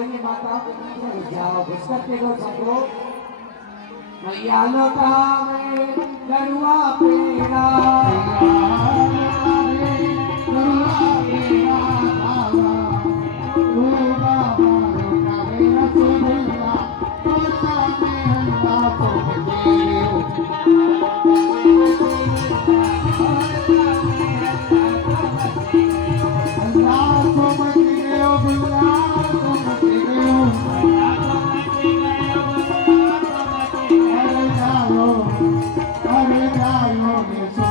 ये माता जाओ घुस करके दो सबको मैया लोटा में लड़ुआ पेड़ा Hare Rama, Hare Rama,